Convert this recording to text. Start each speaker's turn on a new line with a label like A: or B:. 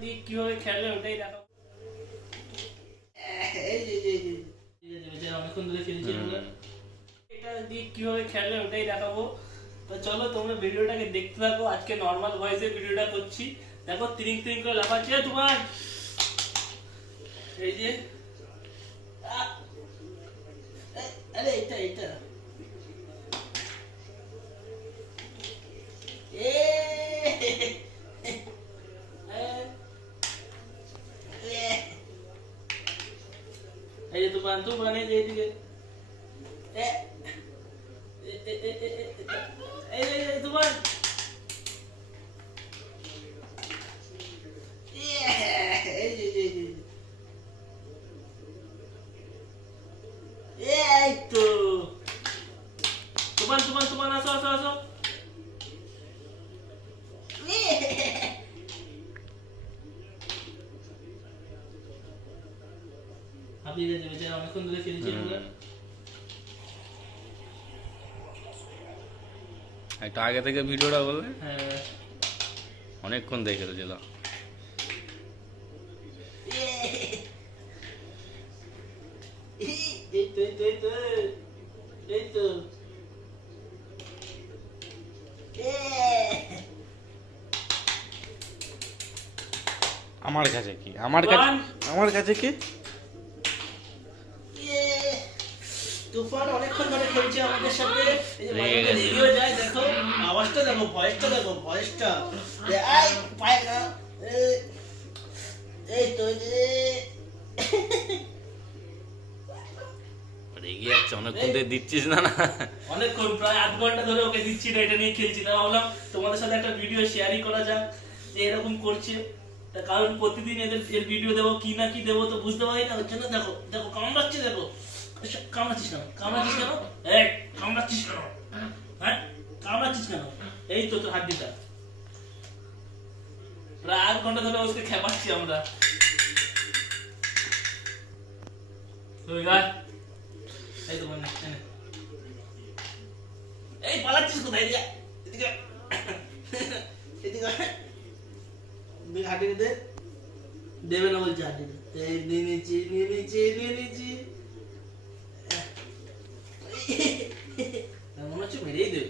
A: দিয়ে কীভাবে খেলে ওটাই দেখাবো এই যে যে, যে, এই যে, এই যে, অনেকক্ষণ ধরে খেলছি আমরা। এটা দিয়ে কীভাবে খেলে ওটাই দেখাবো। তো চলো তোমরা ভিডিওটাকে দেখতে থাকো আজকে নর্মাল ভয়েসে ভিডিওটা করছি। দেখো তিরিং তিরিং করে লাফাচ্ছে। তোমার! এই যে আহ! আরে এটা এটা এই যে তুফান তুফান এই যে এইদিকে এ, এ, এ, এ, এ, এ, আপনি অনেকক্ষণ ধরে খেলছি আমরা।
B: একটু আগে থেকে ভিডিওটা বললে?
A: হ্যাঁ।
B: অনেকক্ষণ দেখে ছিল
A: এই তো এই তো এই তো এই তো।
B: আমার কাছে কি? আমার কাছে আমার কাছে কি?
A: তুফান অনেকক্ষণ ধরে খেলছে আমাদের সাথে। এই যে মাঝে। যায় দেখো। আওয়াজটা দেখো ভয়েসটা দেখো ভয়েসটা। আই পায় না। এই, এই তো যে।
B: রেগে যাচ্ছে অনেকক্ষণ ধরে দিচ্ছিস না না?
A: অনেকক্ষণ প্রায় আধ ঘণ্টা ধরে ওকে দিচ্ছি না এটা নিয়ে খেলছি তা ভাবলাম তোমাদের সাথে একটা ভিডিও শেয়ারই করা যাক যে এরকম করছে। কারণ প্রতিদিন এদের ভিডিও দেবো কি না কি দেবো তো বুঝতে পারি না হচ্ছে না দেখো দেখো কামড়াচ্ছে দেখো। এই, কামড়াচ্ছিস হ্যাঁ? তো তোর হাড্ডিটা প্রায় আধ ঘণ্টা ধরে ওকে খেপাচ্ছি আমরা। এই তো এই পালাচ্ছিস কোথায়? এদিকে এদিকে এদিকে আয়। দে। দেবে না বলছে দে। এই, নিয়ে নিচ্ছি নিয়ে নিচ্ছি নিয়ে líder?